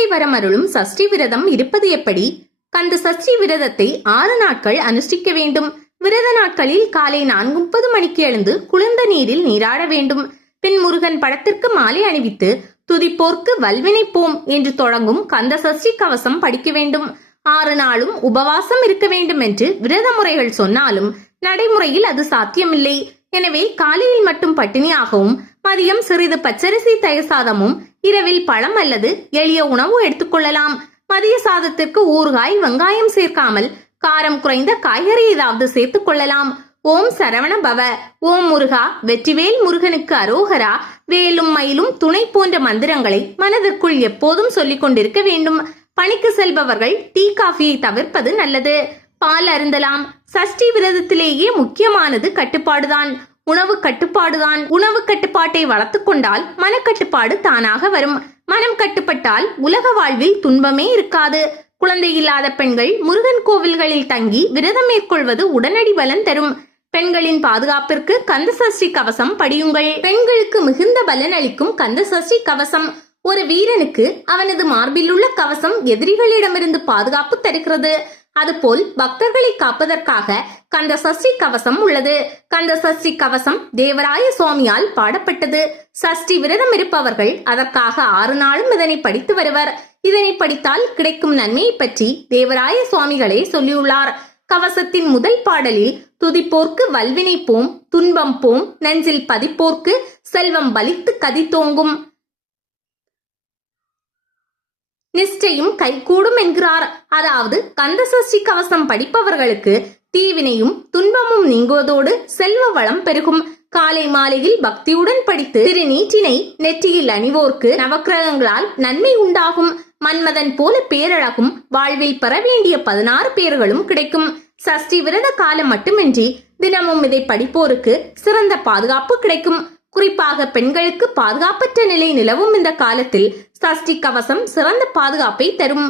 குழந்தை வரம் அருளும் சஷ்டி விரதம் இருப்பது எப்படி? கந்த சஷ்டி விரதத்தை ஆறு நாட்கள் அனுஷ்டிக்க வேண்டும். விரத நாட்களில் காலை நான்கு முப்பது மணிக்கு எழுந்து குளிர்ந்த நீரில் நீராட வேண்டும். பின் முருகன் படத்திற்கு மாலை அணிவித்து துதிப்போர்க்கு வல்வினை போம் என்று தொடங்கும் கந்த சஷ்டி கவசம் படிக்க வேண்டும். ஆறு நாளும் உபவாசம் இருக்க வேண்டும் என்று விரத முறைகள் சொன்னாலும் நடைமுறையில் அது சாத்தியமில்லை. எனவே காலையில் மட்டும் பட்டினியாகவும் மதியம் சிறிது பச்சரிசி தயிர் சாதமும் இரவில் பழம் அல்லது எளிய உணவு எடுத்துக்கொள்ளலாம் மதிய சாதத்திற்கு ஊறுகாய் வெங்காயம் சேர்க்காமல் காரம் குறைந்த காய்கறி ஏதாவது சேர்த்துக் கொள்ளலாம். ஓம் சரவண பவ. ஓம் முருகா. வெற்றிவேல் முருகனுக்கு அரோகரா. வேலும் மயிலும் துணை போன்ற மந்திரங்களை மனதிற்குள் எப்போதும் சொல்லிக் கொண்டிருக்க வேண்டும். பணிக்கு செல்பவர்கள் டீ காஃபியை தவிர்ப்பது நல்லது. பால் அருந்தலாம். சஷ்டி விரதத்திலேயே முக்கியமானது கட்டுப்பாடுதான். உணவு கட்டுப்பாடுதான். உணவு கட்டுப்பாட்டை வளர்த்து கொண்டால் மனக்கட்டுப்பாடு தானாக வரும். மனம் கட்டுப்பட்டால் உலக வாழ்வில் துன்பமே இருக்காது. குழந்தை இல்லாத பெண்கள் முருகன் கோவில்களில் தங்கி விரதம் மேற்கொள்வது உடனடி பலன் தரும். பெண்களின் பாதுகாப்பிற்கு கந்த சஷ்டி கவசம் படியுங்கள். பெண்களுக்கு மிகுந்த பலன் அளிக்கும் கந்த சஷ்டி கவசம். ஒரு வீரனுக்கு அவனது மார்பில் உள்ள கவசம் எதிரிகளிடமிருந்து பாதுகாப்பு தருகிறது. அதுபோல் பக்தர்களை காப்பதற்காக கந்த சஷ்டி கவசம் உள்ளது. கந்த சஷ்டி கவசம் தேவராய சுவாமியால் பாடப்பட்டது. சஷ்டி விரதம் இருப்பவர்கள் அதற்காக ஆறு நாளும் இதனை படித்து வருவர். இதனை படித்தால் கிடைக்கும் நன்மையை பற்றி தேவராய சுவாமிகளே சொல்லியுள்ளார். கவசத்தின் முதல் பாடலில் துதிப்போர்க்கு வல்வினை போம் துன்பம் போம் நெஞ்சில் பதிப்போர்க்கு செல்வம் பலித்து கதி நிஷ்டையும் கைகூடும் என்கிறார். அதாவது கந்த சஷ்டி கவசம் படிப்பவர்களுக்கு தீவினையும் துன்பமும் நீங்குவதோடு செல்வ வளம் பெருகும். காலை மாலையில் பக்தியுடன் படித்து திருநீற்றினை நெற்றியில் அணிவோர்க்கு நவக்கிரகங்களால் நன்மை உண்டாகும். மன்மதன் போல பேரழகும். வாழ்வில் பெற வேண்டிய பதினாறு பேர்களும் கிடைக்கும். சஷ்டி விரத காலம் மட்டுமின்றி தினமும் இதை படிப்போருக்கு சிறந்த பாதுகாப்பு கிடைக்கும். குறிப்பாக பெண்களுக்கு பாதுகாப்பற்ற நிலை நிலவும் இந்த காலத்தில் சஷ்டி கவசம் சிறந்த பாதுகாப்பை தரும்.